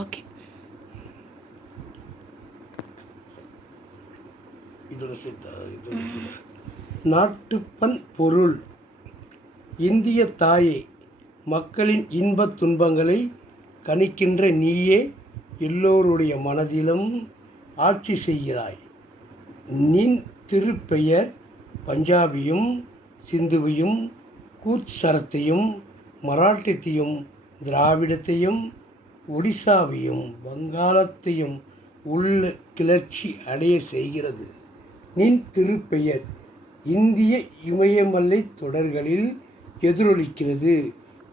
Okay. நாட்டுப்பண் பொருள். இந்திய தாயே, மக்களின் இன்பத் துன்பங்களை கணிக்கின்ற நீயே எல்லோருடைய மனதிலும் ஆட்சி செய்கிறாய். நின் திருப்பெயர் பஞ்சாபியும் சிந்துவையும் கூர்ச்சரத்தையும் மராட்டியத்தையும் திராவிடத்தையும் ஒடிசாவையும் வங்காளத்தையும் உள்ள கிளர்ச்சி அடைய செய்கிறது. நின் திருப்பெயர் இந்திய இமயமலை தொடர்களில் எதிரொலிக்கிறது.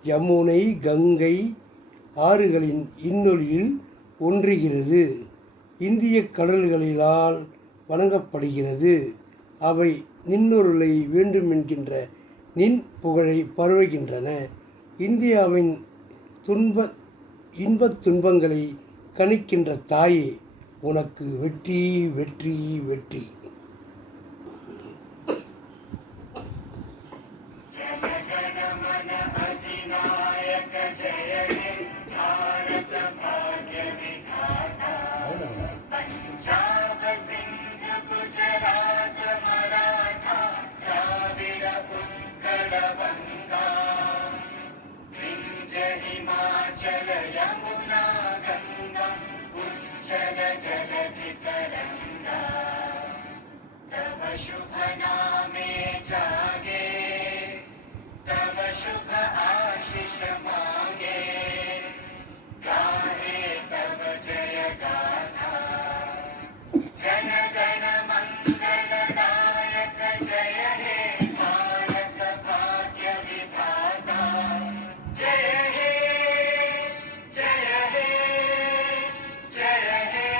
யமுனை கங்கை ஆறுகளின் இன்னொலியில் ஒன்றுகிறது. இந்திய கடல்களிலால் வணங்கப்படுகிறது. அவை நின்னொருளை வேண்டுமென்கின்ற நின் புகழை பரவுகின்றன. இந்தியாவின் இன்பத் துன்பங்களை கணிக்கின்ற தாயே, உனக்கு வெற்றி வெற்றி வெற்றி. पंजाब सिंध गुजरात मराठा द्राविड उत्कल गंगा विंध्य हिमाचल यमुना गंगा उच्चल जलधि तरंगा तव शुभ नामे जागे तव शुभ आशीष मांगे गाहे तव जय गाथा जनगण मंगलदायक जय हे भारत भाग्य विधाता जय हे जय हे जय हे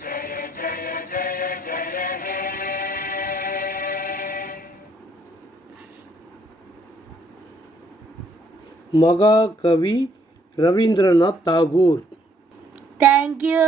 जय जय जय जय हे. மகாகவி ரவீந்திரநாத் தாகூர். தேங்க்யூ.